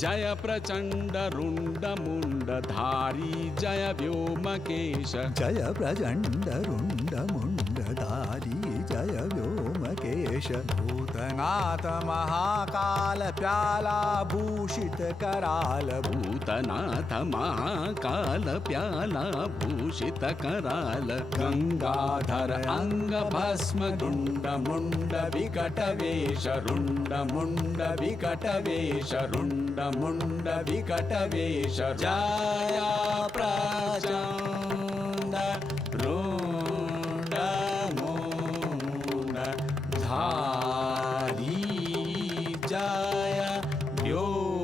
जय प्रचंड रुंड मुंड धारी जय व्योमकेश। जय प्रचंड रुंड मुंड धारी जय व्योमकेश। भूतनाथ महाकाल प्याला भूषित कराल। भूतनाथ महाकाल प्याला भूषित कराल। गंगाधर अंग भस्म रुंड मुंड विकट वेश। रुंड मुंड विकट वेश। रुंड मुंड विकट वेश। जय प्रचंड रुंड मुंड धारी जय व्योमकेश।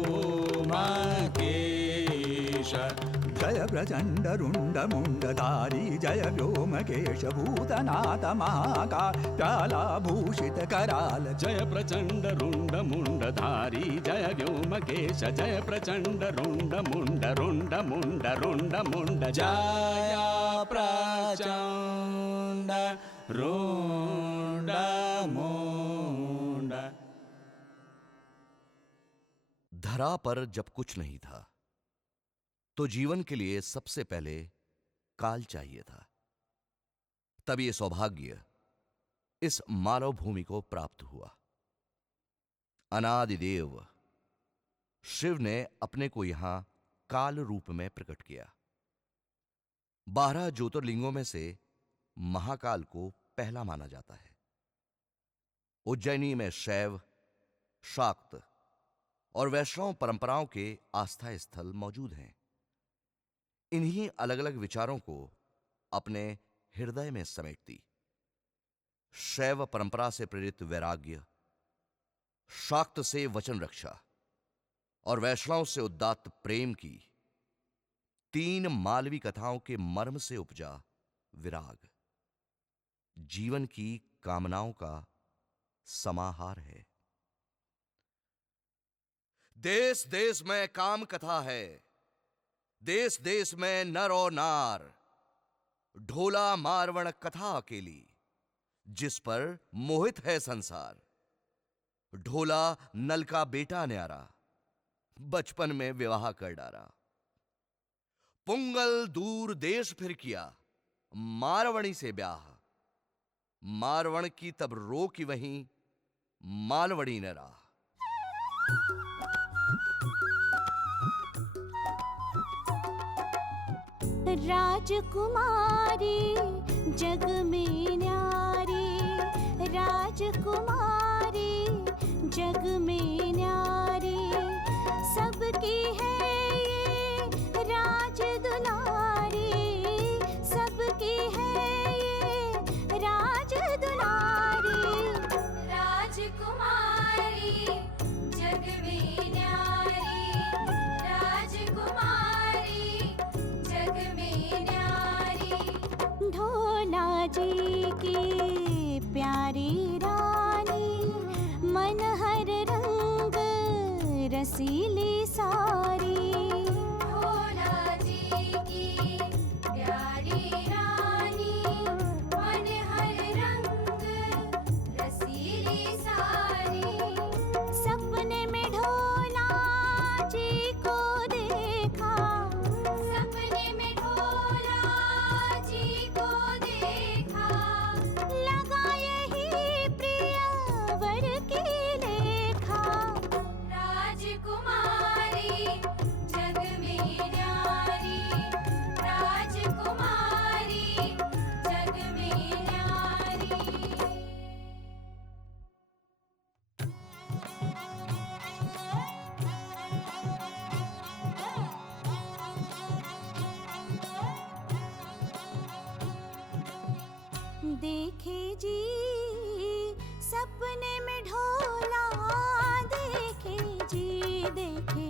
जय प्रचंड रुंड मुंड धारी जय व्योमकेश। भूतनाथ महाकाल प्याला भूषित कराल। जय प्रचंड रुंड मुंड धारी जय व्योमकेश। जय प्रचंड रुंड मुंड रुंड मुंड रुंड मुंड जय प्रचंड रुंड मुंड। धरा पर जब कुछ नहीं था तो जीवन के लिए सबसे पहले काल चाहिए था। तब ये सौभाग्य इस मानव भूमि को प्राप्त हुआ। अनादिदेव शिव ने अपने को यहां काल रूप में प्रकट किया। 12 ज्योतिर्लिंगों में से महाकाल को पहला माना जाता है। उज्जैनी में शैव, शाक्त और वैष्णव परंपराओं के आस्था स्थल मौजूद हैं। इन्हीं अलग अलग विचारों को अपने हृदय में समेटती शैव परंपरा से प्रेरित वैराग्य, शाक्त से वचन रक्षा और वैष्णव से उदात्त प्रेम की 3 मालवी कथाओं के मर्म से उपजा विराग जीवन की कामनाओं का समाहार है। देश देश में काम कथा है, देश देश में नर और नार। ढोला मारवण कथा अकेली जिस पर मोहित है संसार। ढोला नल का बेटा न्यारा बचपन में विवाह कर डारा। पुंगल दूर देश फिर किया मारवणी से ब्याह। मारवण की तब रो की वहीं मालवणी न रहा। राजकुमारी जग में न्यारी। राजकुमारी जग में न्यारी। सबकी है ये राज दुलारी। सबकी है ये राज दुलारी। राजकुमारी जग में न्यारी। राजकुमारी जग में न्यारी। ढोला जी की प्यारी रानी। मन हर रंग रसीली सारी। ढोला जी की प्यारी रानी। मन हर रंग रसीली सारी। सपने में ढोला जी को देखा। सपने में ढोला जी को देखा। लगा यही प्रिय वर की लेखा। राजकुमारी जग में न्यारी। राजकुमारी जग में न्यारी। देखे जी सपने में ढोला। देखे जी देखे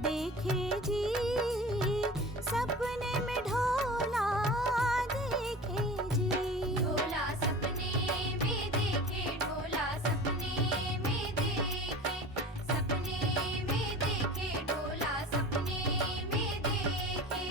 देखे जी सपने में ढोला। देखे जी ढोला सपने में देखे। ढोला सपने में देखे। सपने में देखे। ढोला सपने में देखे।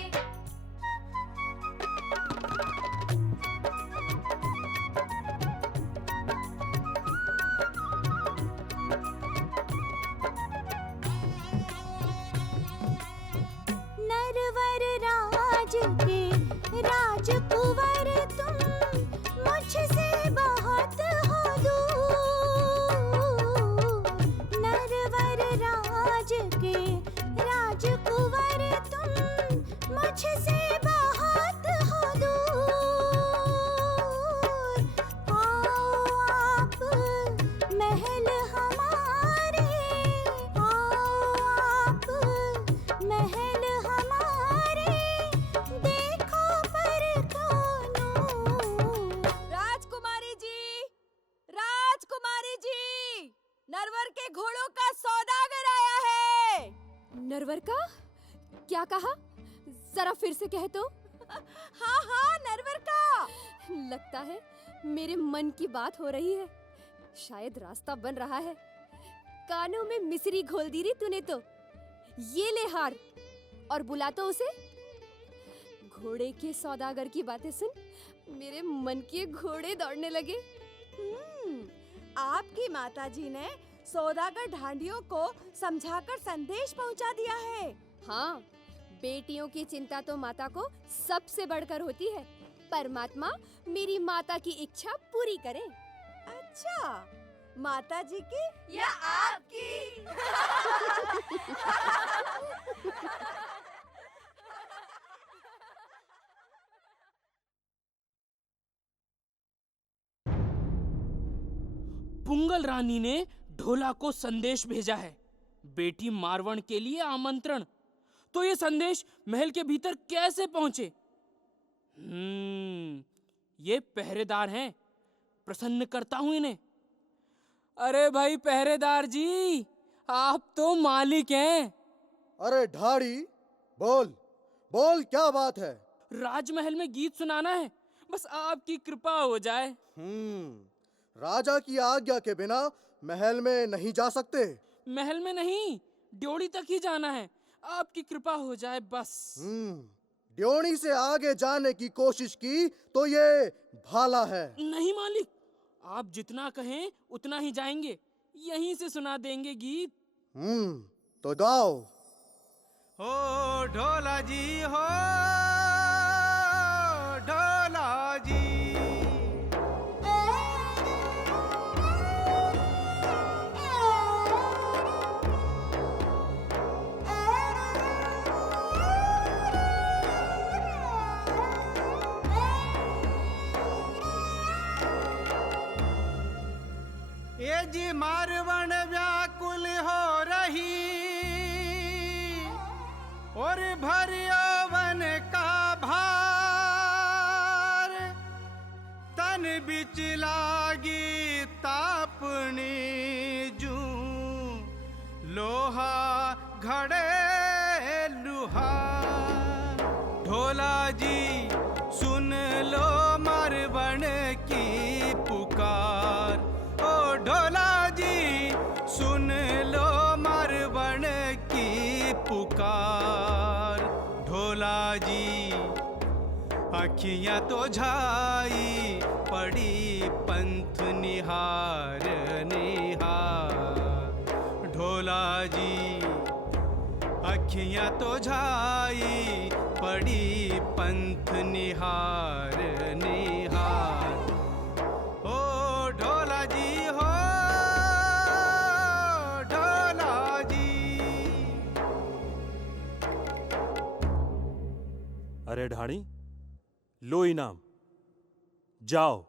नरवर के घोड़ों का सौदागर आया है। नरवर का? क्या कहा? जरा फिर से कह तो। हाँ हाँ, नरवर का। लगता है मेरे मन की बात हो रही है। शायद रास्ता बन रहा है। कानों में मिसरी घोल दी री तूने तो। ये ले हार और बुला तो उसे। घोड़े के सौदागर की बातें सुन मेरे मन के घोड़े दौड़ने लगे। आपकी माताजी ने सौदागर ढांडियों को समझाकर संदेश पहुंचा दिया है। हाँ, बेटियों की चिंता तो माता को सबसे बढ़कर होती है। परमात्मा मेरी माता की इच्छा पूरी करे। अच्छा, माताजी की या आपकी? पुंगल रानी ने ढोला को संदेश भेजा है, बेटी मारवण के लिए आमंत्रण। तो ये संदेश महल के भीतर कैसे पहुंचे? ये पहरेदार हैं, प्रसन्न करता हूं इन्हें। अरे भाई पहरेदार जी, आप तो मालिक हैं। अरे ढाड़ी, बोल बोल, क्या बात है? राजमहल में गीत सुनाना है, बस आपकी कृपा हो जाए। राजा की आज्ञा के बिना महल में नहीं जा सकते। महल में नहीं, ड्योढ़ी तक ही जाना है। आपकी कृपा हो जाए बस। ड्योढ़ी से आगे जाने की कोशिश की तो ये भाला है। नहीं मालिक, आप जितना कहें उतना ही जाएंगे। यहीं से सुना देंगे गीत। तो गाओ। हो ढोला जी, हो ढोला जी। ये जी मारवण व्याकुल हो रही और भरियावन का भार, तन बिच लागी तापनी जूं, लोहा घड़े लुहार। ढोला जी सुन लो मारवण की पुकार। ओ ढोला जी सुन लो मारवण की पुकार। ढोला जी अखियां तो झाई पड़ी पंथ निहार निहार। ढोला जी अखियां तो झाई पड़ी पंथ निहार निहार। ओ ढोला जी, हो ढोला जी। अरे ढाणी, लो इनाम, जाओ,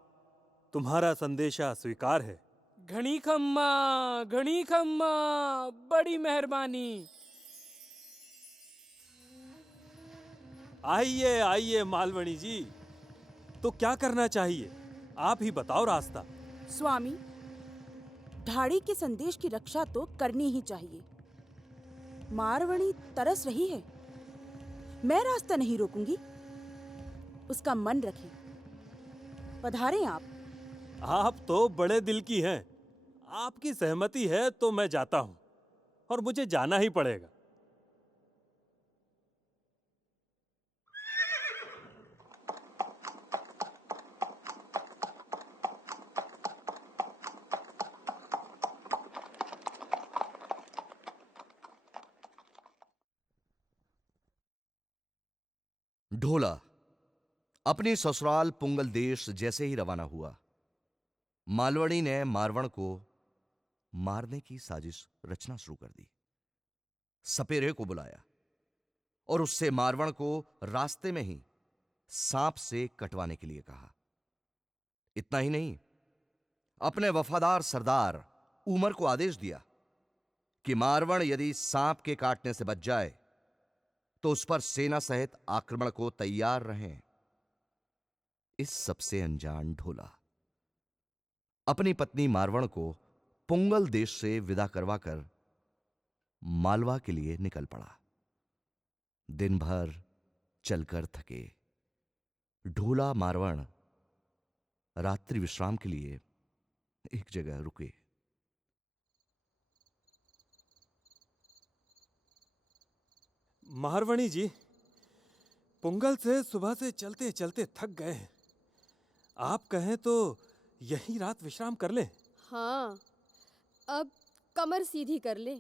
तुम्हारा संदेशा स्वीकार है। घणी खम्मा, घणी खम्मा, बड़ी मेहरबानी। आइए आइए मालवणी जी, तो क्या करना चाहिए? आप ही बताओ रास्ता। स्वामी, ढाड़ी के संदेश की रक्षा तो करनी ही चाहिए। मारवणी तरस रही है, मैं रास्ता नहीं रोकूंगी। उसका मन रखें। पधारें आप। आप तो बड़े दिल की हैं। आपकी सहमति है तो मैं जाता हूं, और मुझे जाना ही पड़ेगा। ढोला अपनी ससुराल पुंगल देश जैसे ही रवाना हुआ, मालवणी ने मारवण को मारने की साजिश रचना शुरू कर दी। सपेरे को बुलाया और उससे मारवण को रास्ते में ही सांप से कटवाने के लिए कहा। इतना ही नहीं, अपने वफादार सरदार उमर को आदेश दिया कि मारवण यदि सांप के काटने से बच जाए तो उस पर सेना सहित आक्रमण को तैयार रहें। इस सबसे अनजान ढोला अपनी पत्नी मारवण को पुंगल देश से विदा करवाकर मालवा के लिए निकल पड़ा। दिन भर चलकर थके ढोला मारवण रात्रि विश्राम के लिए एक जगह रुके। मारवणी जी, पुंगल से सुबह से चलते चलते थक गए हैं। आप कहें तो यहीं रात विश्राम कर लें। हाँ, अब कमर सीधी कर ले।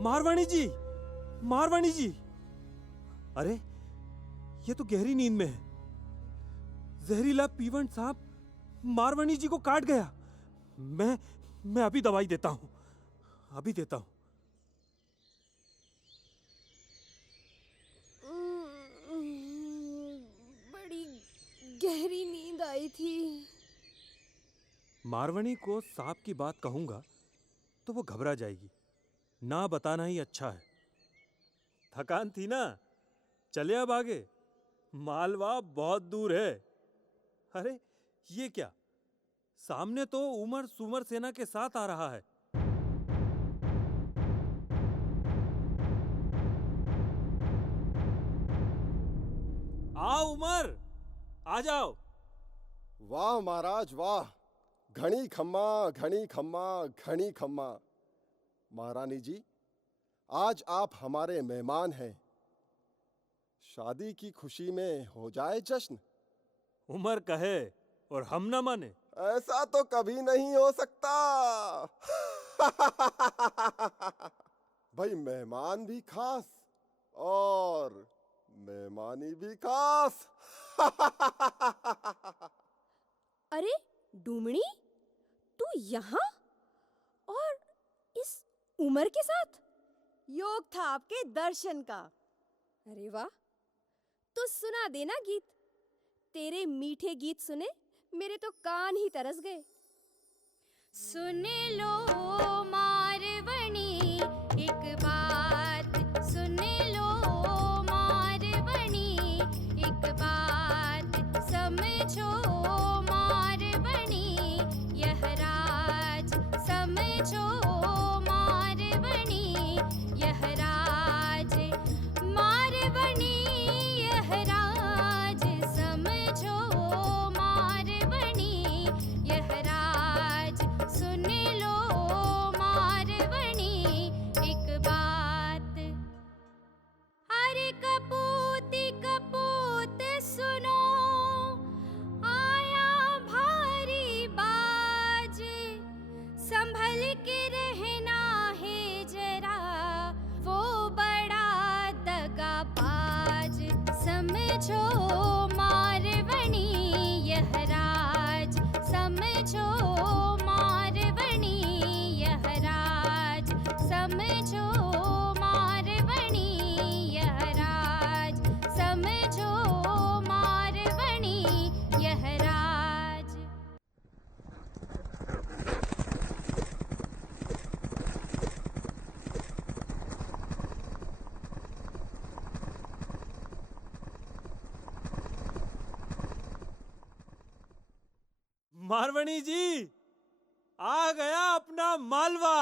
मारवाणी जी, मारवाणी जी, अरे ये तो गहरी नींद में है। जहरीला पीवंड सांप मारवाणी जी को काट गया। मैं अभी दवाई देता हूं, अभी देता हूं। बड़ी गहरी नींद आई थी। मारवाणी को सांप की बात कहूंगा तो वो घबरा जाएगी। ना बताना ही अच्छा है। थकान थी ना, चले अब आगे। मालवा बहुत दूर है। अरे ये क्या, सामने तो उमर सुमर सेना के साथ आ रहा है। आओ उमर, आ जाओ। वाह महाराज वाह, घनी खम्मा घनी खम्मा घनी खम्मा। महारानी जी, आज आप हमारे मेहमान हैं। शादी की खुशी में हो जाए जश्न। उमर कहे और हम न माने, ऐसा तो कभी नहीं हो सकता। भाई मेहमान भी खास और मेहमानी भी खास। अरे डूमनी, तू यहाँ और इस उमर के साथ? योग था आपके दर्शन का। अरे वाह, तो सुना देना गीत। तेरे मीठे गीत सुने मेरे तो कान ही तरस गए। सुन लो मारवणी एक बात, सुन लो मारवणी एक बात, समझो मारवणी यह राज, समझो मारवणी यह राज, मारवणी यह राज, समझो मारवणी यह राज, सुन लो मारवणी एक बात। अरे कपूत कपूत सुनो, आया भारी बाज, संभल के रहना है जरा, वो बड़ा दगाबाज, समझो मारवणी यह राज, समझो मारवणी यह राज, समझो मारवणी यह राज, समझो मारवणी यह राज। मारवाणी जी, आ गया अपना मालवा।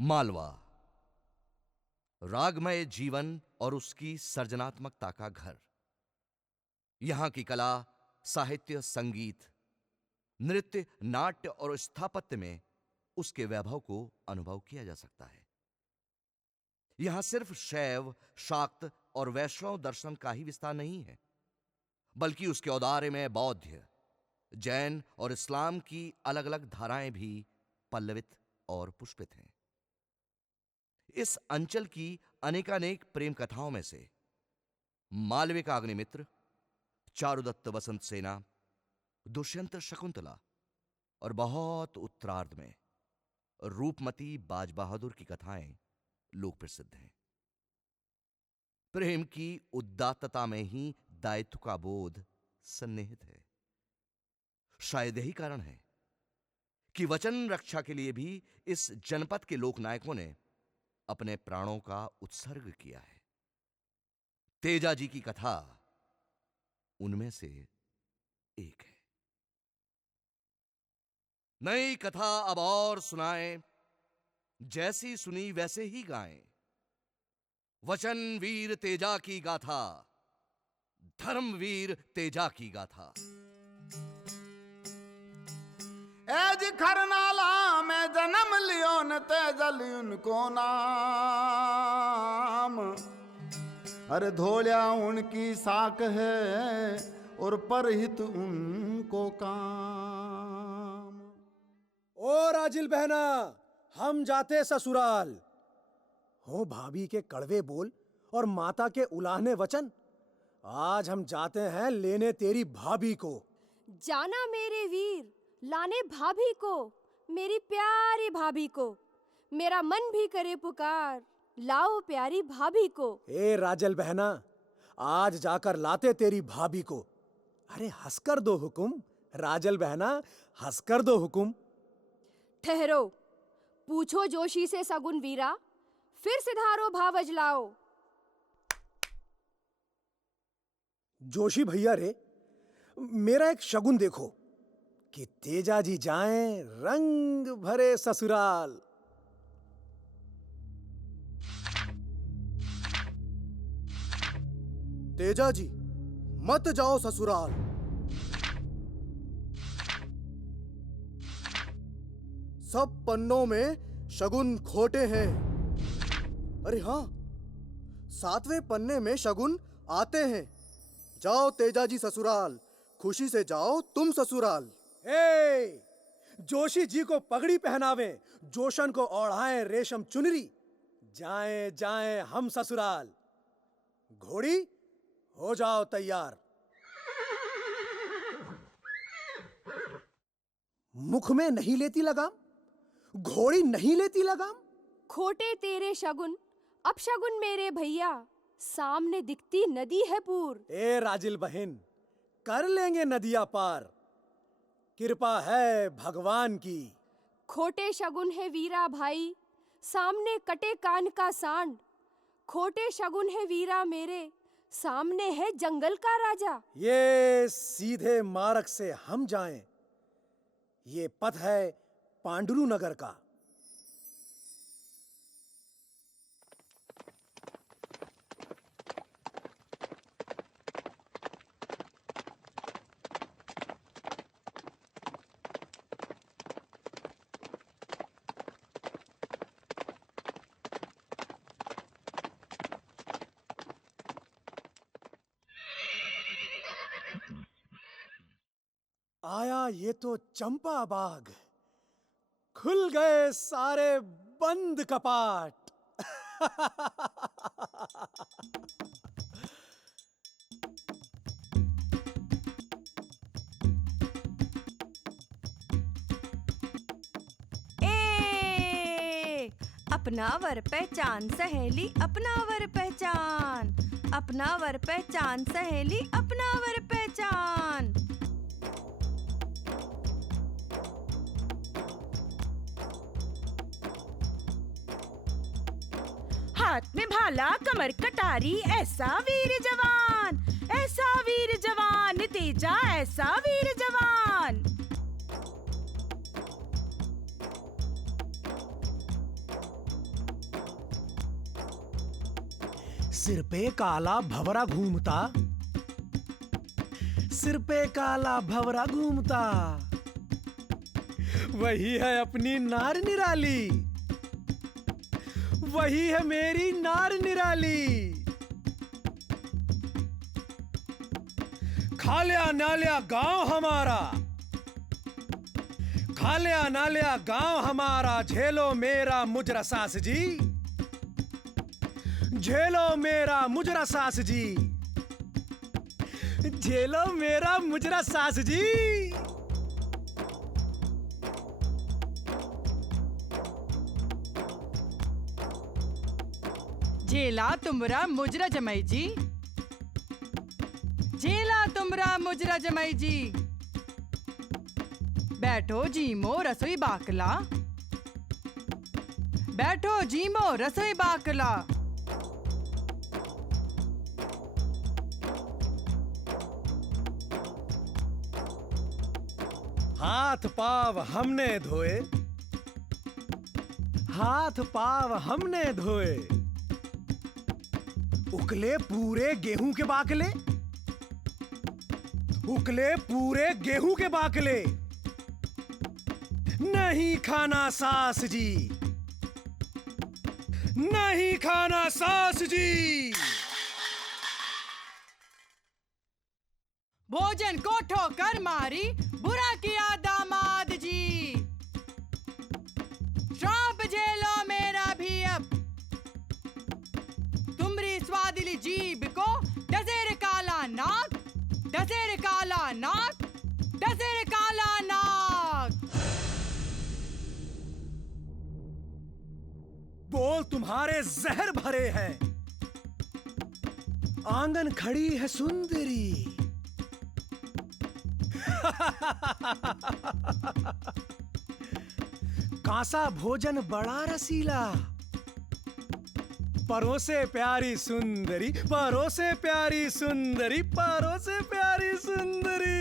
मालवा, रागमय जीवन और उसकी सर्जनात्मकता का घर। यहां की कला, साहित्य, संगीत, नृत्य, नाट्य और स्थापत्य में उसके वैभव को अनुभव किया जा सकता है। यहां सिर्फ शैव, शाक्त और वैष्णव दर्शन का ही विस्तार नहीं है, बल्कि उसके औदार्य में बौद्ध, जैन और इस्लाम की अलग अलग धाराएं भी पल्लवित और पुष्पित हैं। इस अंचल की अनेकानेक प्रेम कथाओं में से मालवे का अग्निमित्र, चारुदत्त वसंत सेना, दुष्यंत शकुंतला और बहुत उत्तरार्ध में रूपमती बाज बहादुर की कथाएं लोक प्रसिद्ध हैं। प्रेम की उदात्तता में ही दायित्व का बोध सन्निहित है। शायद यही कारण है कि वचन रक्षा के लिए भी इस जनपद के लोकनायकों ने अपने प्राणों का उत्सर्ग किया है। तेजा जी की कथा उनमें से एक है। नई कथा अब और सुनाएं, जैसी सुनी वैसे ही गाएं। वचन वीर तेजा की गाथा, धर्मवीर तेजा की गाथा। एज खरनाला में जन्म लियो न तेजल उनको नाम, अरे धोलिया उनकी साख है और परहित उनको काम। ओ राजिल बहना, हम जाते ससुराल। हो भाभी के कड़वे बोल और माता के उलाहने वचन, आज हम जाते हैं लेने तेरी भाभी को। जाना मेरे वीर, लाने भाभी को, मेरी प्यारी भाभी को। मेरा मन भी करे पुकार, लाओ प्यारी भाभी को। ए राजल बहना, आज जाकर लाते तेरी भाभी को। अरे हंसकर दो हुकुम, राजल बहना हंसकर दो हुकुम। ठहरो, पूछो जोशी से सगुन वीरा, फिर सिधारो भावज लाओ। जोशी भैया रे, मेरा एक शगुन देखो कि तेजा जी जाएं रंग भरे ससुराल। तेजा जी मत जाओ ससुराल। सब पन्नों में शगुन खोटे हैं। अरे हाँ, 7वें पन्ने में शगुन आते हैं। जाओ तेजा जी ससुराल, खुशी से जाओ तुम ससुराल। जोशी जी को पगड़ी पहनावे, जोशन को ओढ़ाएं रेशम चुनरी। जाएं जाएं हम ससुराल। घोड़ी हो जाओ तैयार। मुख में नहीं लेती लगाम, घोड़ी नहीं लेती लगाम। खोटे तेरे शगुन, अब शगुन मेरे भैया, सामने दिखती नदी है पूर। ए राजिल बहन, कर लेंगे नदिया पार, कृपा है भगवान की। खोटे शगुन है वीरा भाई, सामने कटे कान का सांड। खोटे शगुन है वीरा मेरे, सामने है जंगल का राजा। ये सीधे मार्ग से हम जाएं, ये पथ है पांडुरु नगर का। आया ये तो चंपा बाग, खुल गए सारे बंद कपाट। अपनावर पहचान सहेली, अपनावर पहचान, अपनावर पहचान सहेली, अपनावर पहचान। हाथ में भाला, कमर कटारी, ऐसा वीर जवान, ऐसा वीर जवान, तेजा ऐसा वीर जवान। सिर पे काला भंवरा घूमता, सिर पे काला भंवरा घूमता, वही है अपनी नार निराली, वही है मेरी नार निराली। खालिया नालिया गांव हमारा, खालिया नालिया गांव हमारा, झेलो मेरा मुजरा सास जी, झेलो मेरा मुजरा सास जी, झेलो मेरा मुजरा सास जी। झेला तुमरा मुजरा जमाई जी, झेला तुमरा मुजरा जमाई जी। बैठो जीमो रसोई बाकला, बैठो जीमो रसोई बाकला। हाथ पाव हमने धोए, हाथ पाव हमने धोए, उकले पूरे गेहूं के बाकले, उकले पूरे गेहूं के बाकले। नहीं खाना सास जी, नहीं खाना सास जी। भोजन को ठोकर मारी, बुरा किया दामाद जी। श्राप झेलो मेरा भी अब, तुमरी स्वादिली जीभ को डसेर काला नाक, डसेर काला नाक, डसेर काला नाक। बोल तुम्हारे जहर भरे हैं, आंगन खड़ी है सुंदरी। कांसा भोजन बड़ा रसीला, परोसे प्यारी सुंदरी, परोसे प्यारी सुंदरी, परोसे प्यारी सुंदरी।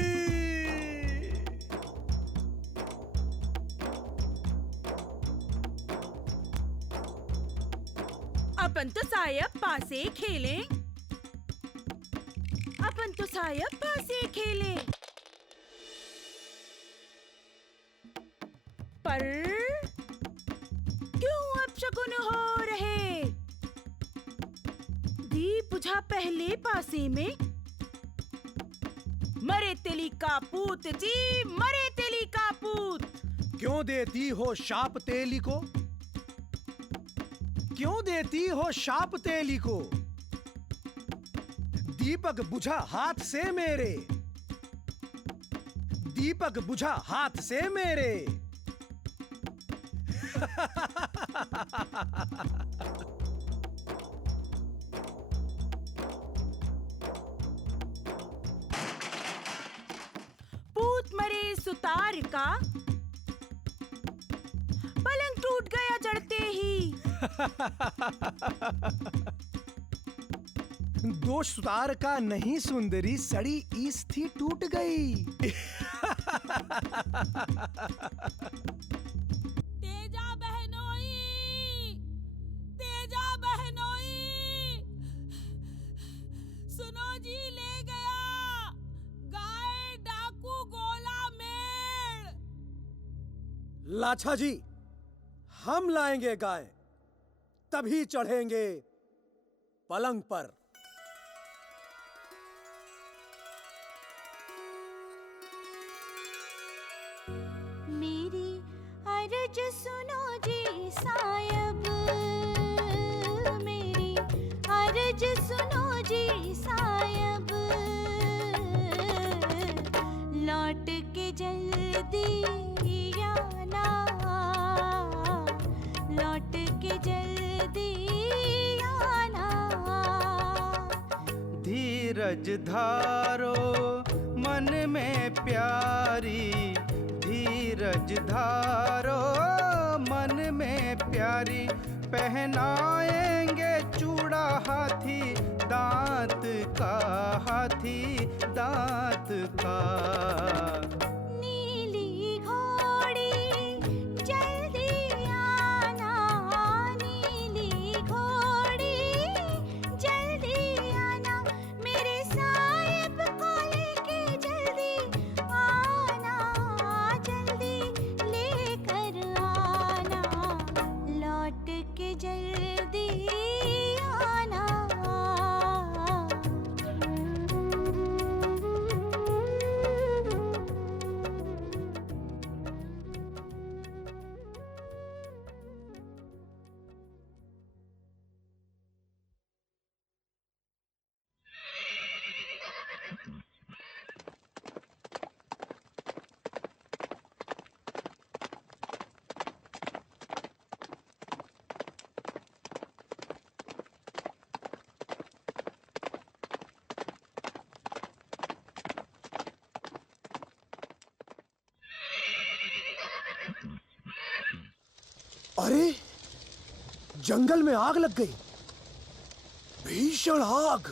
अपन तो सायब पासे खेलें, अपन तो सायब पासे खेलें। पर क्यों अपशकुन हो रहे? दीप बुझा पहले पासे में, मरे तेली का पूत जी, मरे तेली का पूत। क्यों देती हो शाप तेली को, क्यों देती हो शाप तेली को? दीपक बुझा हाथ से मेरे, दीपक बुझा हाथ से मेरे। पूत मरे सुतार का, पलंग टूट गया जड़ते ही। दोष सुतार का नहीं सुंदरी, सड़ी ईस थी टूट गई। तेजा बहनोई, तेजा बहनोई, सुनो जी ले गया गाय डाकू गोला मेड़। लाछा जी, हम लाएंगे गाय, तभी चढ़ेंगे पलंग पर। मेरी अर्ज सुनो जी सायब, मेरी अर्ज सुनो जी सायब, लौट के जल्दी आना, लौट के जल्दी आना। धीरज धारो मन में प्यारी, धीरज धारो मन में प्यारी, पहनाएंगे चूड़ा हाथी दांत का, हाथी दांत का। नीली घोड़ी जल्दी आना, नीली घोड़ी जल्दी अरे जंगल में आग लग गई, भीषण आग।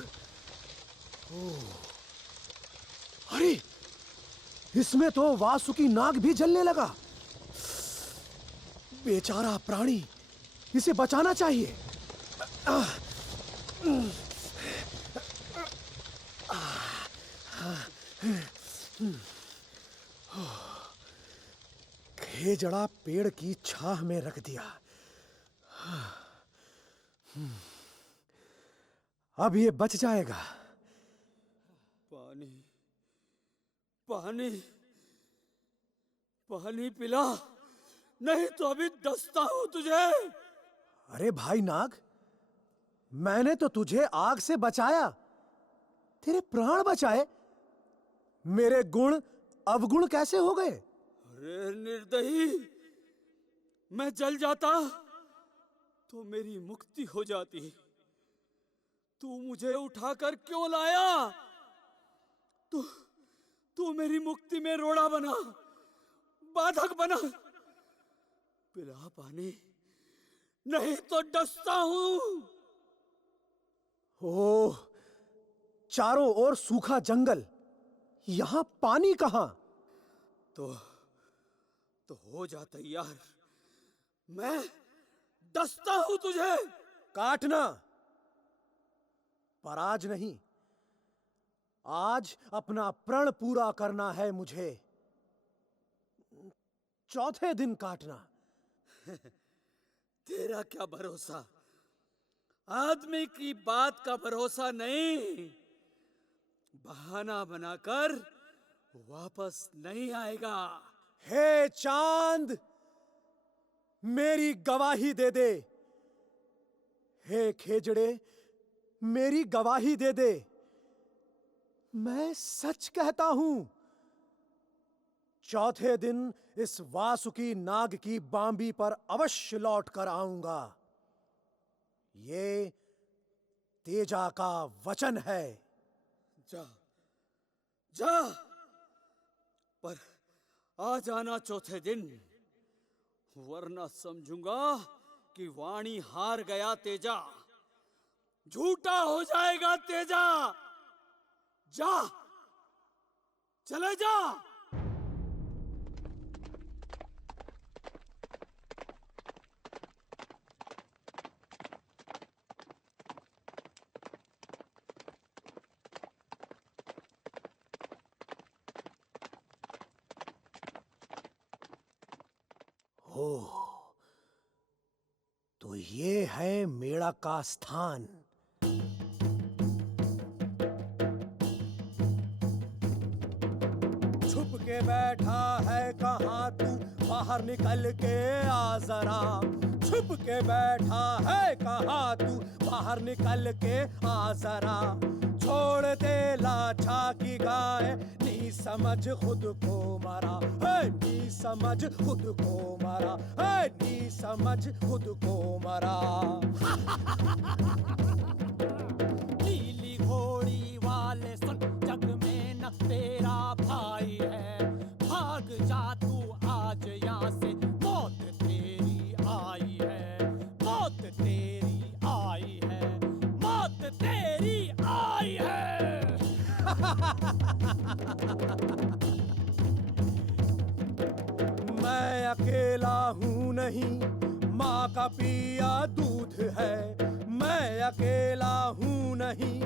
अरे इसमें तो वासुकी नाग भी जलने लगा। बेचारा प्राणी, इसे बचाना चाहिए। खेजड़ा पेड़ की छाह में रख दिया। अब ये बच जाएगा। पानी पानी पानी पिला, नहीं तो अभी डसता हूं तुझे। अरे भाई नाग, मैंने तो तुझे आग से बचाया, तेरे प्राण बचाए, मेरे गुण अवगुण कैसे हो गए? अरे निर्दयी, मैं जल जाता तो मेरी मुक्ति हो जाती। तू मुझे उठाकर क्यों लाया? तू मेरी मुक्ति में रोड़ा बना, बाधक बना। पिला पानी, नहीं तो डसता हूं। ओह, चारों ओर सूखा जंगल, यहां पानी कहां? तो हो जा तैयार, मैं डसता हूं तुझे। काटना, पर आज नहीं, आज अपना प्रण पूरा करना है मुझे। चौथे दिन काटना। तेरा क्या भरोसा? आदमी की बात का भरोसा नहीं। बहाना बनाकर वापस नहीं आएगा। हे चांद, मेरी गवाही दे दे। हे खेजड़े, मेरी गवाही दे दे। मैं सच कहता हूं, चौथे दिन इस वासुकी नाग की बांबी पर अवश्य लौट कर आऊंगा। ये तेजा का वचन है। जा जा, पर आ जाना चौथे दिन, वरना समझूंगा कि वाणी हार गया तेजा, झूठा हो जाएगा तेजा। जा, चले जा। ओह, तो ये है मेरा का स्थान। छुप के बैठा है कहां तू, बाहर निकल के आ जरा। छुप के बैठा है कहां तू, बाहर निकल के आ जरा। छोड़ दे लाछा की गाय, नी समझ खुद को मरा। नी समझ खुद को मरा। नी समझ खुद को मरा। नीली घोड़ी वाले सुन, जग में न तेरा भाई है। भाग जा तू आज यहाँ से, मौत तेरी आई है। मौत तेरी आई है। मौत तेरी आई है। मैं अकेला हूँ नहीं, माँ का पिया दूध है। मैं अकेला हूँ नहीं,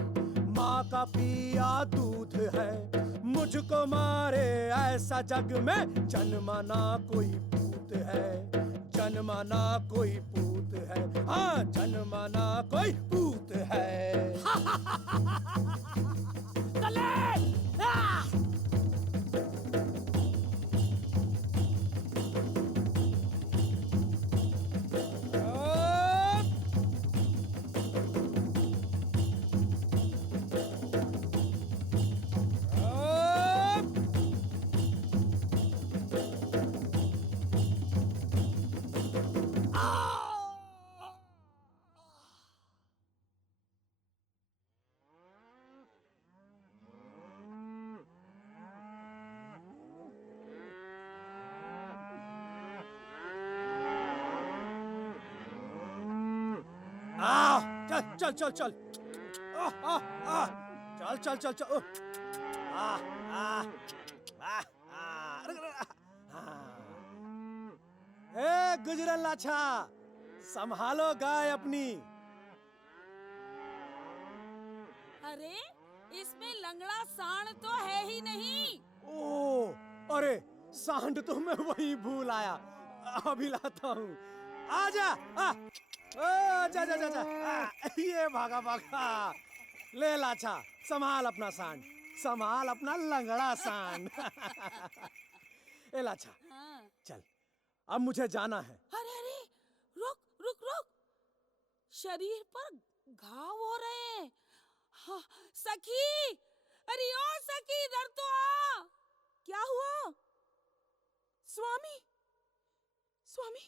माँ का पिया दूध है। मुझको मारे ऐसा जग में जन्माना कोई पूत है। जन्माना कोई पूत है। हाँ, जन्माना कोई पूत है। चल चल चल आ, आ, आ, चल चल चल चल आ, आ, आ, आ, ए गुजरन लाछा, संभालो गाय अपनी। अरे इसमें लंगड़ा सांड तो है ही नहीं। ओ, अरे सांड तो मैं वही भूल आया, अभी लाता हूँ। आजा, जा जा जा जा, ये भागा भागा। ले लाछा, संभाल अपना सांड, संभाल अपना लंगड़ा सांड। ए लाछा, चल, अब मुझे जाना है। अरे अरे, रुक रुक रुक, शरीर पर घाव हो रहे हैं। हाँ, सखी, अरे ओ सखी, इधर तो आ। क्या हुआ? स्वामी, स्वामी,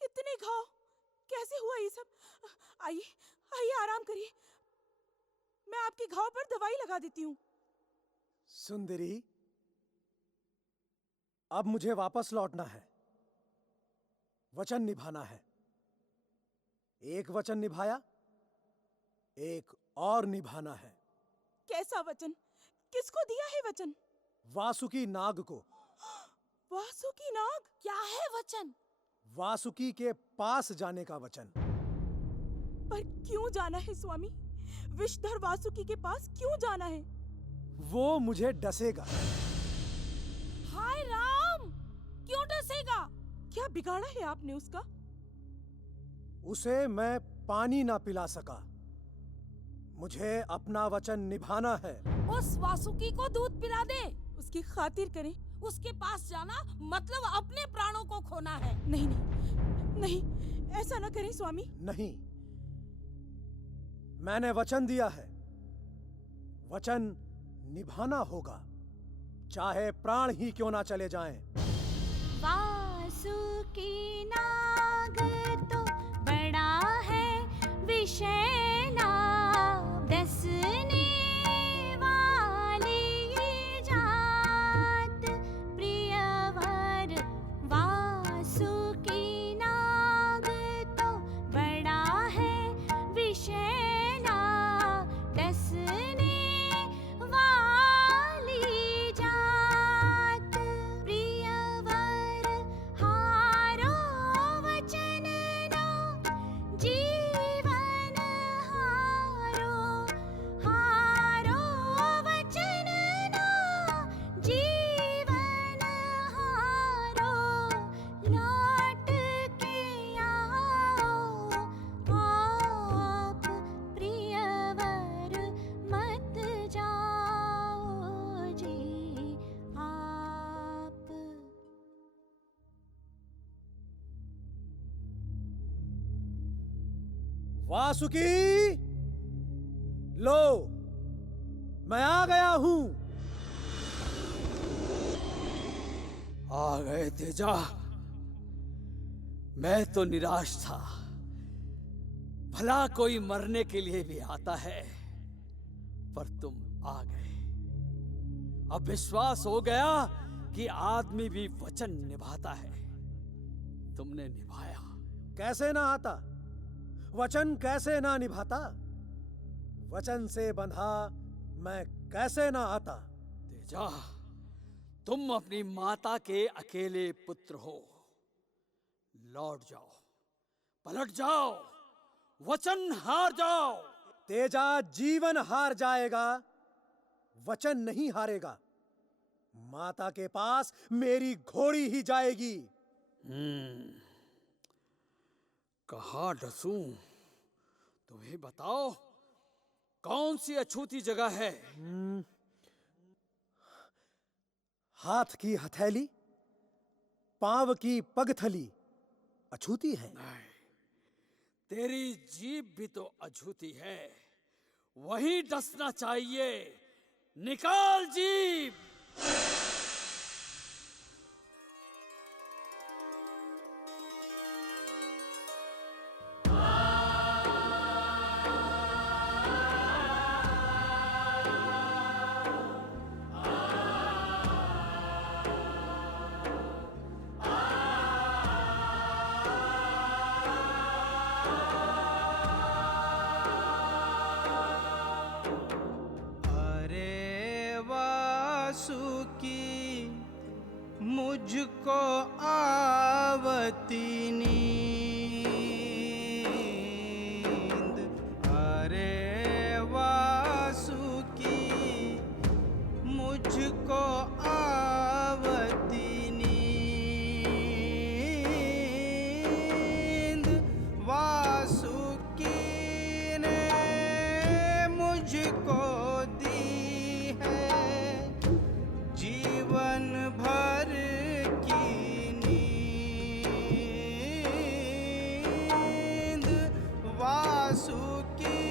इतने घाव कैसे हुआ ये सब? आइए आइए, आराम करिए, मैं आपके घाव पर दवाई लगा देती हूँ। सुंदरी, अब मुझे वापस लौटना है, वचन निभाना है। एक वचन निभाया, एक और निभाना है। कैसा वचन? किसको दिया है वचन? वासुकी नाग को। वासुकी नाग? क्या है वचन? वासुकी के पास जाने का वचन। पर क्यों जाना है स्वामी? विषधर वासुकी के पास क्यों जाना है? वो मुझे डसेगा। हाय राम, क्यों डसेगा? क्या बिगाड़ा है आपने उसका? उसे मैं पानी ना पिला सका। मुझे अपना वचन निभाना है। उस वासुकी को दूध पिला दे। उसकी खातिर करें। उसके पास जाना मतलब अपने प्राणों को खोना है। नहीं नहीं नहीं, ऐसा ना करें स्वामी। नहीं, मैंने वचन दिया है, वचन निभाना होगा, चाहे प्राण ही क्यों ना चले जाएं। वासुकी नाग तो बड़ा है विषैला, डसने वाली ये जात प्रियवर। वासुकी नाग तो बड़ा है विषैला, डसने वाली जात प्रियवर। हारो वचन ना जीवन हारो, हारो वचन ना जीवन हारो। लौट के आओ आप प्रियवर, मत जाओ जी आप। वासुकी, लो, मैं आ गया हूं। आ गए तेजा। मैं तो निराश था। भला कोई मरने के लिए भी आता है, पर तुम आ गए। अब विश्वास हो गया कि आदमी भी वचन निभाता है। तुमने निभाया। कैसे ना आता? वचन कैसे ना निभाता? वचन से बंधा मैं कैसे ना आता? तेजा, तुम अपनी माता के अकेले पुत्र हो। लौट जाओ, पलट जाओ, वचन हार जाओ। तेजा जीवन हार जाएगा, वचन नहीं हारेगा। माता के पास मेरी घोड़ी ही जाएगी। कहाँ डसूं? तुम्हें बताओ, कौन सी अछूती जगह है? हाथ की हथेली, पांव की पगथली अछूती है। तेरी जीभ भी तो अछूती है, वही डसना चाहिए। निकाल जीभ। वासुकी मुझको आवती नींद। अरे वासुकी मुझको आवती नींद। वासुकी ने मुझको दी है जीवन भर की नींद। वासुकी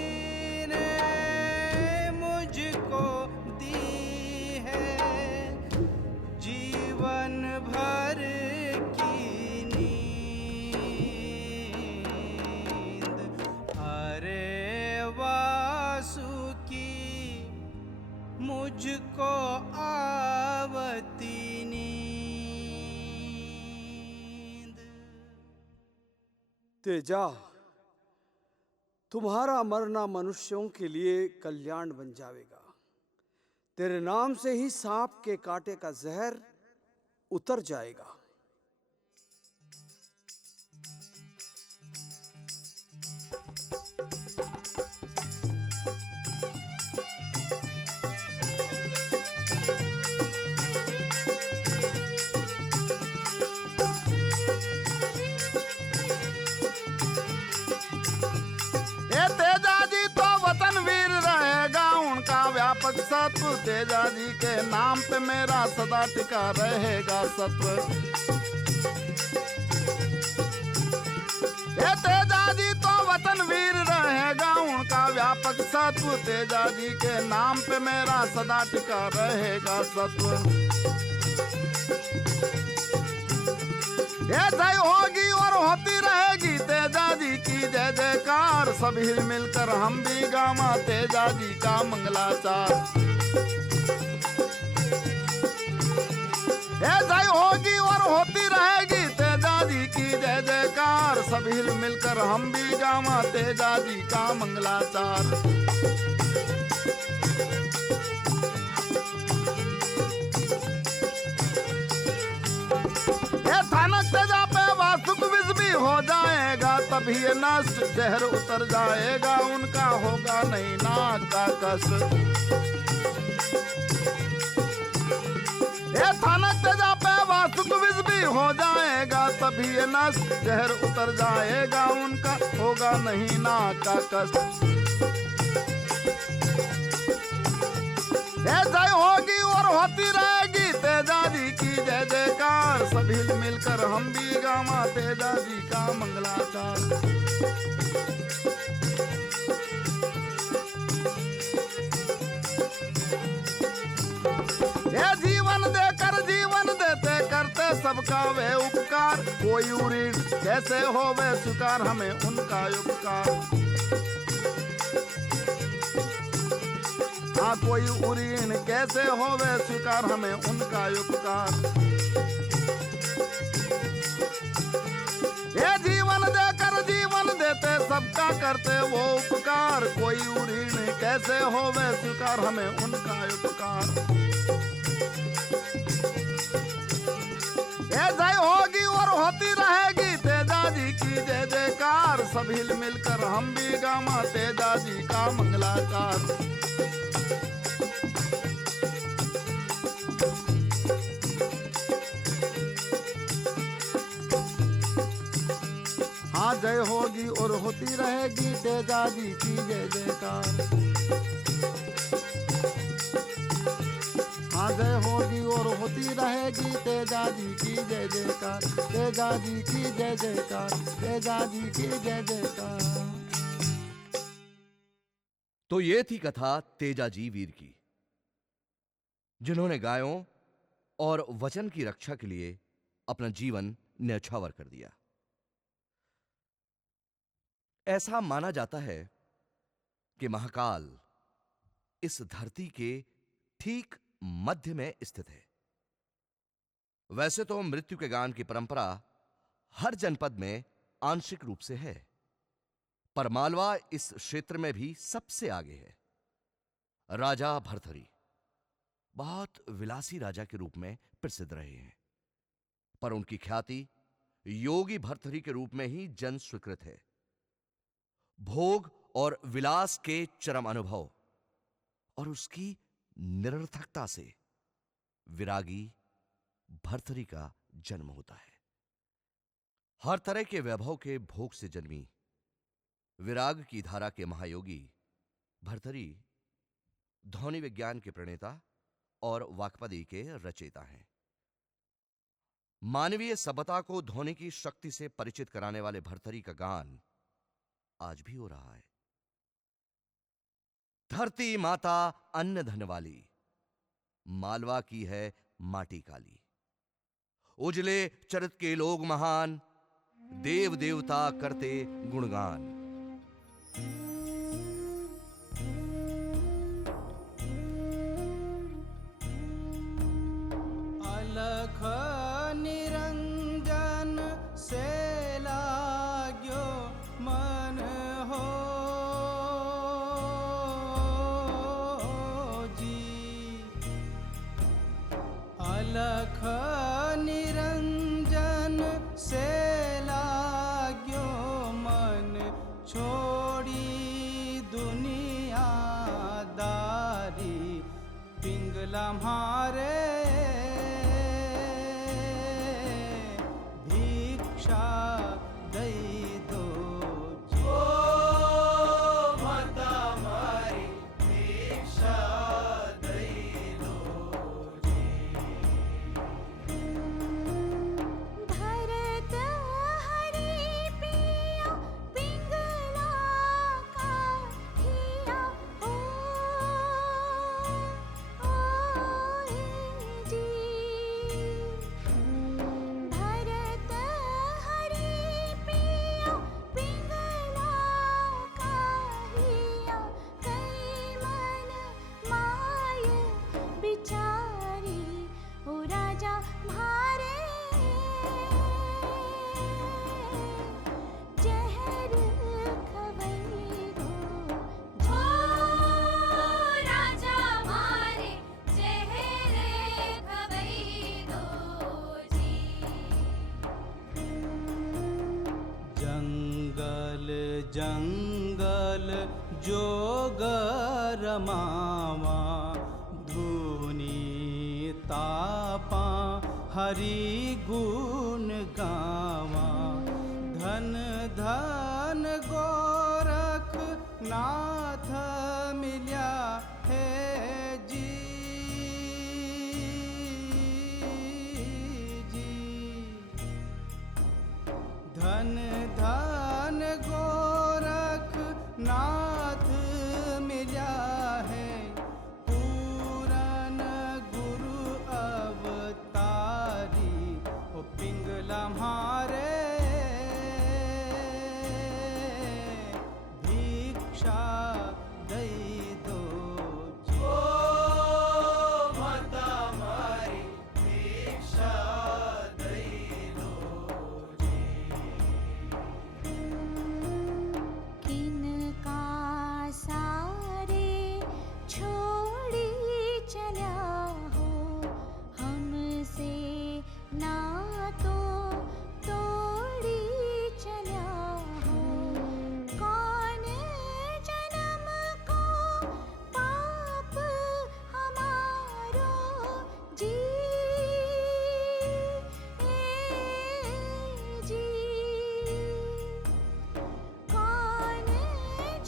ने मुझको दी है जीवन भर की नींद। अरे वासुकी मुझको आवती नींद। तेजा, तुम्हारा मरना मनुष्यों के लिए कल्याण बन जाएगा। तेरे नाम से ही सांप के कांटे का जहर उतर जाएगा। ये तेजा जी तो वतन वीर रहेगा, उनका व्यापक सत्व। तेजा जी के नाम पे मेरा सदा टिका रहेगा सत्व। ये तेजा जी तो वतन वीर रहेगा, उनका व्यापक सत्व। तेजा जी के नाम पे मेरा सदा टिका रहेगा सत्व। ये जय होगी और होती रहेगी तेजा जी की जय जयकार। सब हिल मिलकर हम भी गावा तेजा जी का मंगलाचार। ये जय होगी और होती रहेगी तेजा जी की जय जयकार। सब हिल मिलकर हम भी गावा तेजा जी का मंगलाचार। थानक तेजा पे वासुक विष भी हो जाएगा, तभी ये नष्ट जहर उतर जाएगा। उनका होगा नहीं नाक का कष्ट। ये थानक तेजा पे वासुक विष भी हो जाएगा, तभी ये नष्ट जहर उतर जाएगा। उनका होगा नहीं नाक का कष्ट। ये जय होगी और होती रहेगी तेजा जी की जय जयकार। सभी मिलकर हम भी गावा तेजा जी का मंगलाचार। ये जीवन देकर जीवन देते करते सबका वे उपकार। कोई ऋण कैसे हो वे स्वीकार, हमें उनका उपकार। हाँ, कोई ऋण कैसे हो वे स्वीकार, हमें उनका उपकार। ये जीवन देकर जीवन देते सबका करते वो उपकार। कोई ऋण कैसे हो वे स्वीकार, हमें उनका उपकार। ये जय होगी और होती रहेगी तेजा जी की जय जयकार। सब हिल मिलकर हम भी गावा तेजा जी का मंगलाचार। हाँ, जय होगी और होती रहेगी तेजा जी की जय जयकार। हाँ, जय होगी और होती रहेगी तेजा जी की जय जयकार। तेजा जी की जय जयकार। तेजा जी की जय जयकार। तो ये थी कथा तेजा जी वीर की, जिन्होंने गायों और वचन की रक्षा के लिए अपना जीवन न्यौछावर कर दिया। ऐसा माना जाता है कि महाकाल इस धरती के ठीक मध्य में स्थित है। वैसे तो मृत्यु के गान की परंपरा हर जनपद में आंशिक रूप से है, पर मालवा इस क्षेत्र में भी सबसे आगे है। राजा भर्तृहरि बहुत विलासी राजा के रूप में प्रसिद्ध रहे हैं, पर उनकी ख्याति योगी भर्तृहरि के रूप में ही जन स्वीकृत है। भोग और विलास के चरम अनुभव और उसकी निरर्थकता से विरागी भर्तृहरि का जन्म होता है। हर तरह के वैभव के भोग से जन्मी विराग की धारा के महायोगी भर्तृहरि ध्वनि विज्ञान के प्रणेता और वाक्पदी के रचयिता हैं। मानवीय सभ्यता को ध्वनि की शक्ति से परिचित कराने वाले भर्तृहरि का गान आज भी हो रहा है। धरती माता अन्न धन वाली, मालवा की है माटी काली। उजले चरित के लोग महान, देव देवता करते गुणगान। अलख निरंजन से लाग्यो मन हो जी। अलख निरंजन से लाग्यो मन, छोड़ी दुनियादारी पिंगला म्हारे भिक्षा दई दो जी। ओ माता मारी भिक्षा दई दो जी। भरत हरि पिया पिंगला का हिया ओ जी। भरत हरि पिया पिंगला का हिया, कई मन माय बिचारी ओ राजा म्हारे जहर खवई दो ओ राजा म्हारे जहर खवई दो जी। जंगल जंगल जोगर मावा, धुनी तापा हरि गुण गावा। धन धन गोरख नाथ मिल्या है जी। धन धन गोरख नाथ मिल्या है, पूरन गुरु अवतारी ओ पिंगला म्हारे भिक्षा दई दो जी। ओ माता मारी भिक्षा दई दो जी। किनका सारे छोड़ी चला हो, हमसे ना तो तोड़ी चला हो। कौन जन्म को पाप हमारो जी जी। कौन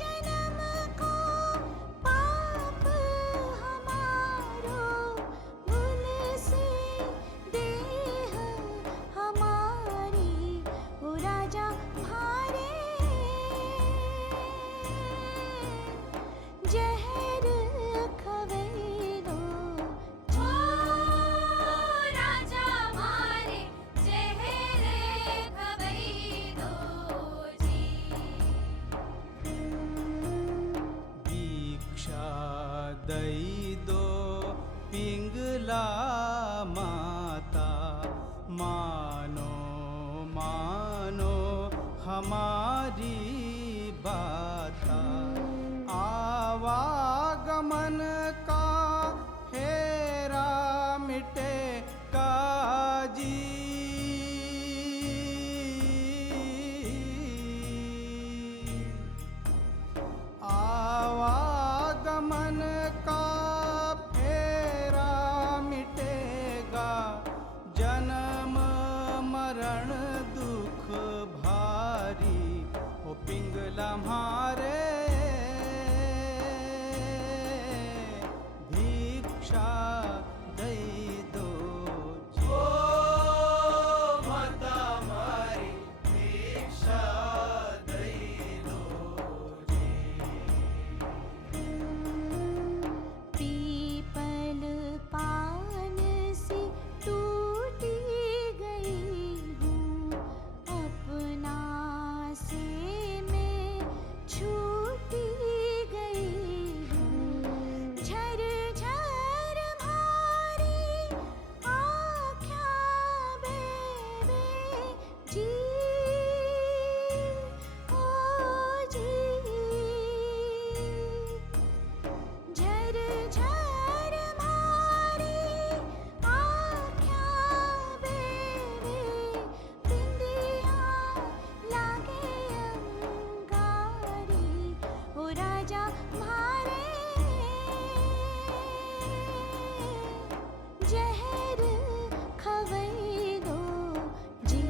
जन्म को पाप हमारो, भूल से देह हमारी ओ राजा म्हारे जहर खवई दो ओ राजा म्हारे जहर खवई दो जी। भिक्षा दई दो पिंगला माता, मानो मानो हमारी बाता। आवागमन का है का फेरा मिटेगा, जन्म मरण दुख भारी, ओ पिंगला मारे भिक्षा दई दो जी। ओ माता मारी भिक्षा दई दो जी। पीपल पान सी टूटी गई हूँ, अपना से मैं छूटी गई हूँ। झर झर भारी आँख्या बेबे जी, ओ जी। झर झर मारी आँख्या बेबे, बिंदिया लागे अंगारी, ओ राजा मारे जहर खवई दो जी।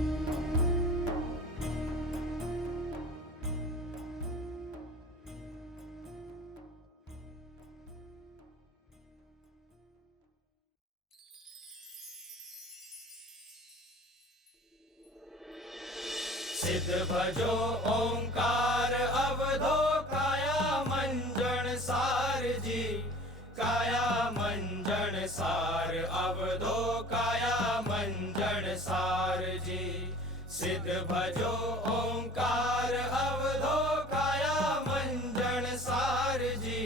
सिद्ध भजो ओंकार अवधो काया मंजन सार जी, काया मंजन सार अवधो काया मंजन सार जी। सिद्ध भजो ओंकार अवधो काया मंजन सार जी,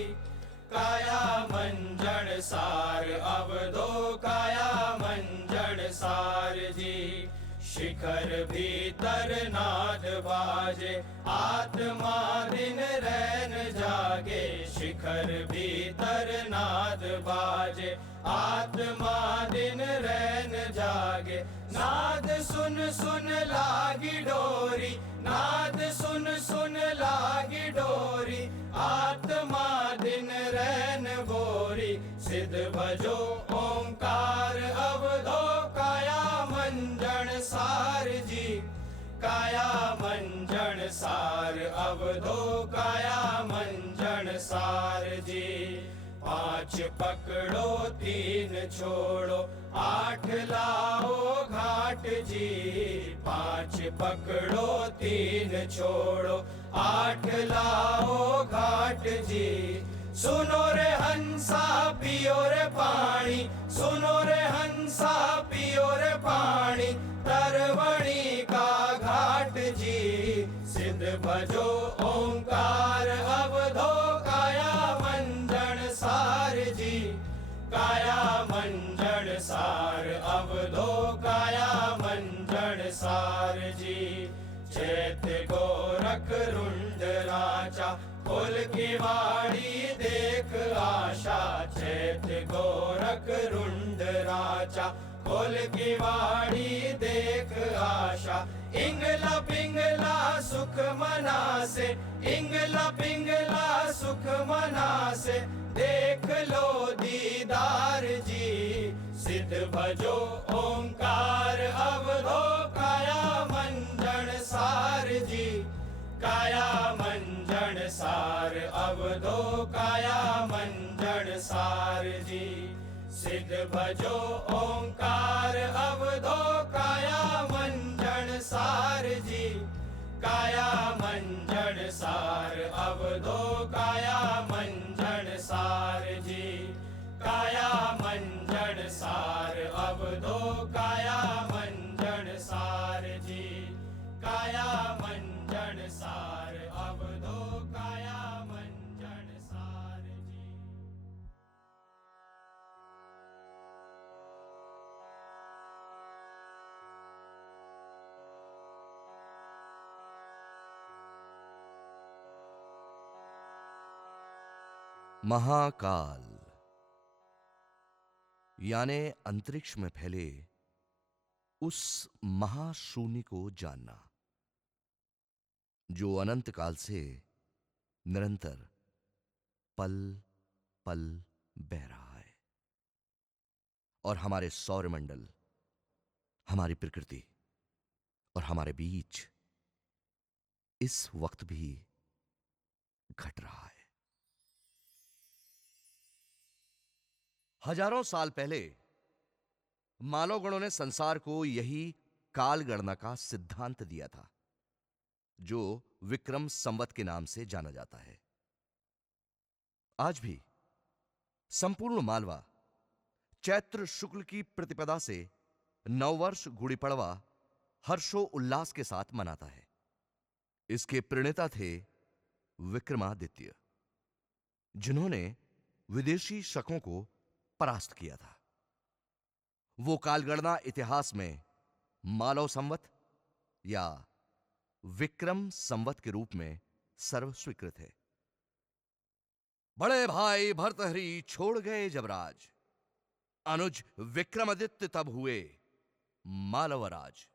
काया मंजन सार अवधो काया मंजन सार जी। शिखर भीतर नाद बाजे, आत्मा दिन रैन जागे, शिखर भीतर नाद बाजे, आत्मा दिन रैन जागे। नाद सुन सुन लागी डोरी, नाद सुन सुन लागी डोरी, आत्मा दिन रैन बोरी। सिद्ध भजो ओंकार अवधो काया मंजन सार जी, काया मंजन सार अवधो काया मंजन सार जी। 5 पकड़ो 3 छोड़ो 8 लाओ घाट जी, 5 पकड़ो 3 छोड़ो 8 लाओ घाट जी। सुनो रे हंसा पियो रे पानी, सुनो रे हंसा पियो रे पानी, तरवणी का घाट जी। सिद्ध भजो ओंकार अवधो काया मंजन सार जी, काया मंजन सार अवधो काया मंजन सार जी। चैत्य गोरख रुंड राजा, खोल की वाड़ी देख आशा, चैत्य गोरख रुंड राजा, खोल की वाड़ी देख आशा। इंगला पिंगला सुख मना से, इंगला पिंगला सुख मना से, देख लो दीदार जी। सिद्ध भजो ओंकार अवधो काया मंजन सार जी, काया मंजन सार अवधो काया मंजन सार जी। सिद्ध भजो ओंकार अवधो काया मंजन सार जी, काया मंजन सार अवधो काया मंजन सार जी। काया मंजन सार अवधो काया मंजन सार जी, काया मंजन सार अवधो काया मंजन सार जी। महाकाल यानी अंतरिक्ष में फैले उस महाशून्य को जानना जो अनंत काल से निरंतर पल पल बह रहा है और हमारे सौरमंडल, हमारी प्रकृति और हमारे बीच इस वक्त भी घट रहा है। हजारों साल पहले मानवगणों ने संसार को यही काल गणना का सिद्धांत दिया था, जो विक्रम संवत के नाम से जाना जाता है। आज भी संपूर्ण मालवा चैत्र शुक्ल की प्रतिपदा से नववर्ष गुड़ी पड़वा हर्षो उल्लास के साथ मनाता है। इसके प्रणेता थे विक्रमादित्य, जिन्होंने विदेशी शकों को परास्त किया था। वो कालगणना इतिहास में मालव संवत या विक्रम संवत के रूप में सर्व स्वीकृत है। बड़े भाई भर्तहरि छोड़ गए जब राज, अनुज विक्रमादित्य तब हुए मालवराज।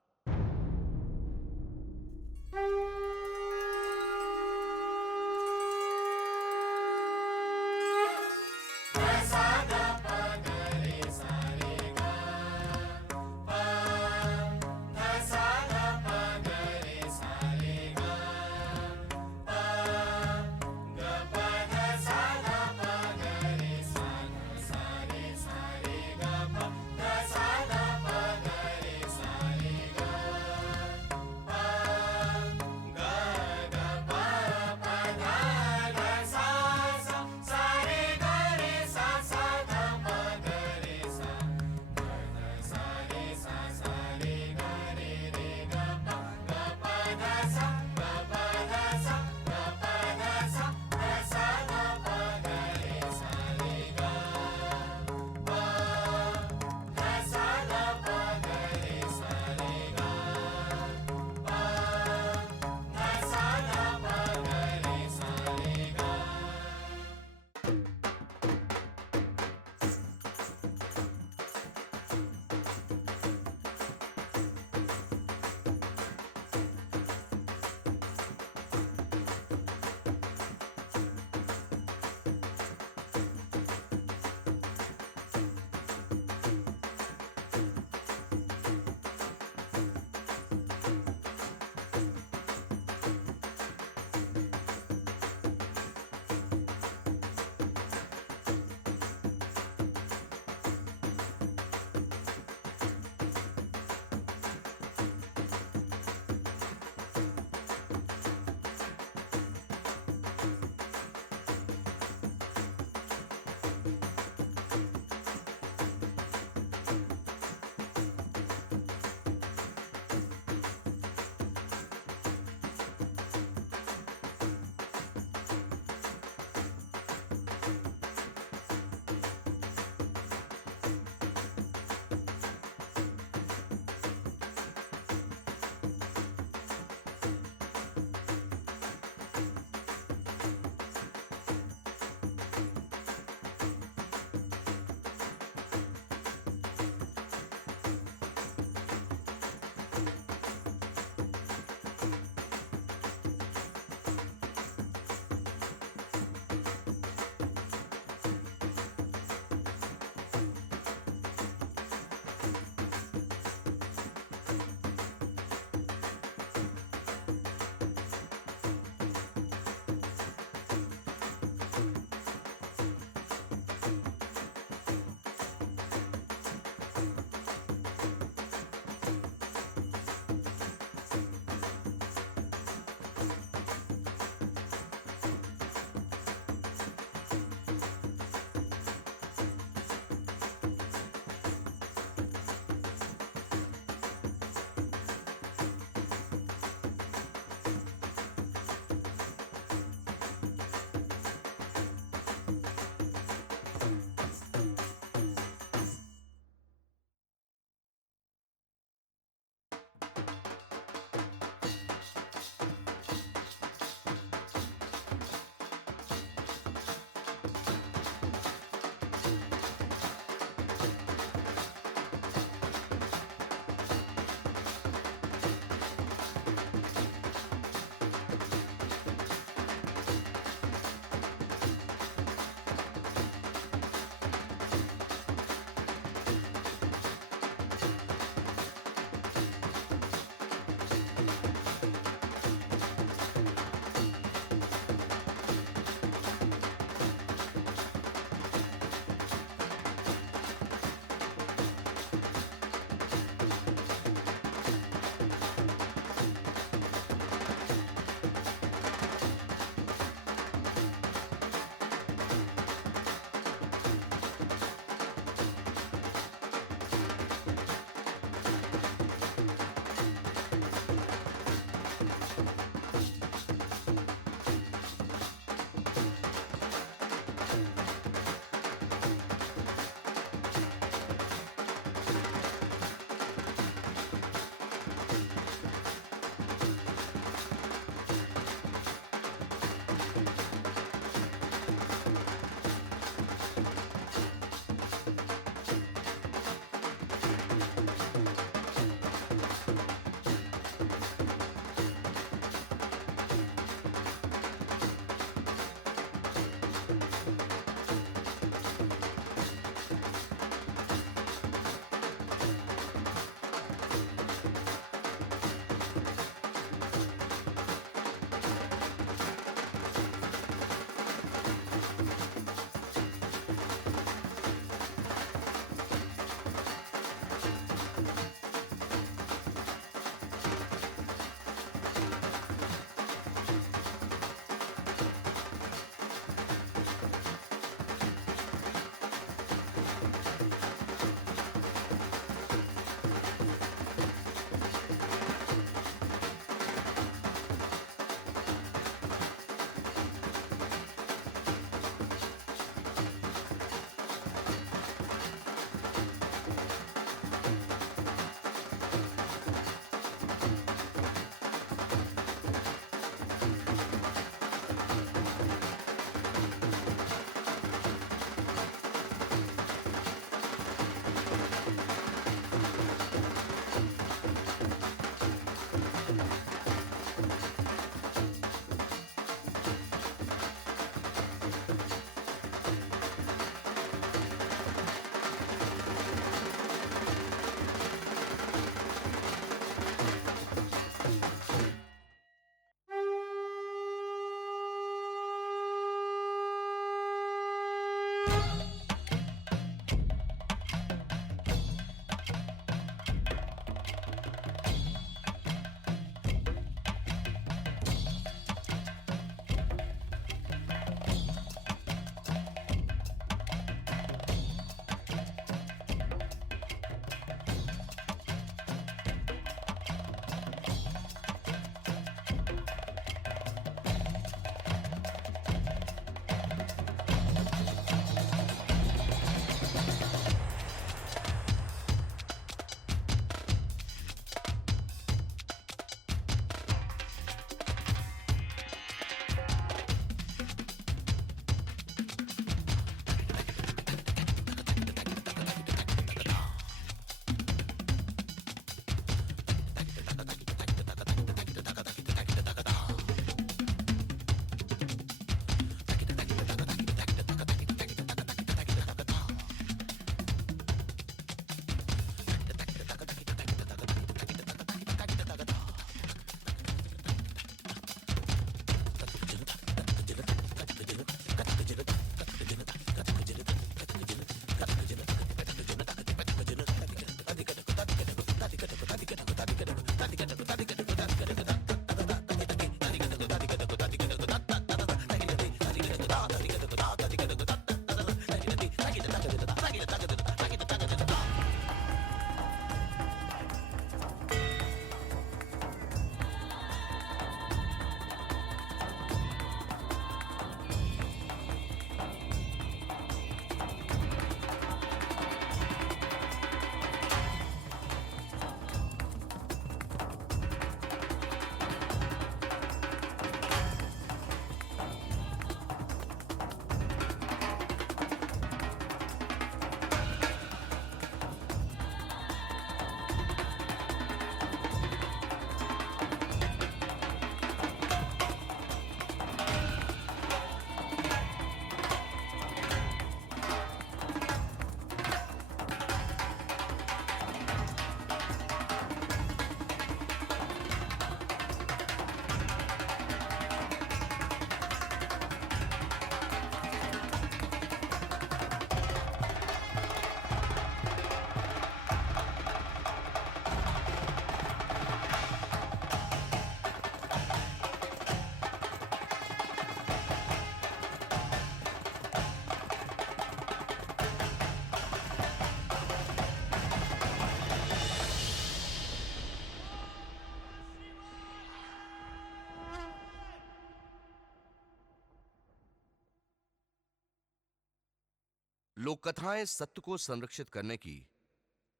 लोक कथाएं सत्य को संरक्षित करने की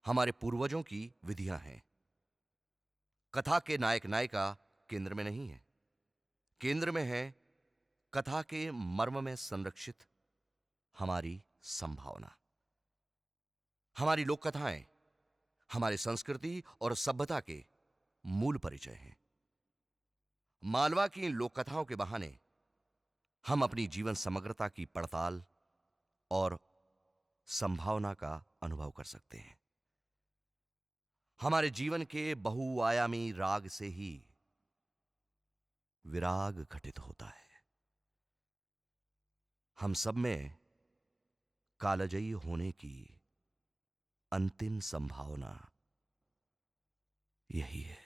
हमारे पूर्वजों की विधियां हैं। कथा के नायक नायिका केंद्र में नहीं है, केंद्र में है कथा के मर्म में संरक्षित हमारी संभावना। हमारी लोक कथाएं हमारी संस्कृति और सभ्यता के मूल परिचय हैं। मालवा की इन लोक कथाओं के बहाने हम अपनी जीवन समग्रता की पड़ताल और संभावना का अनुभव कर सकते हैं। हमारे जीवन के बहुआयामी राग से ही विराग घटित होता है। हम सब में कालजयी होने की अंतिम संभावना यही है।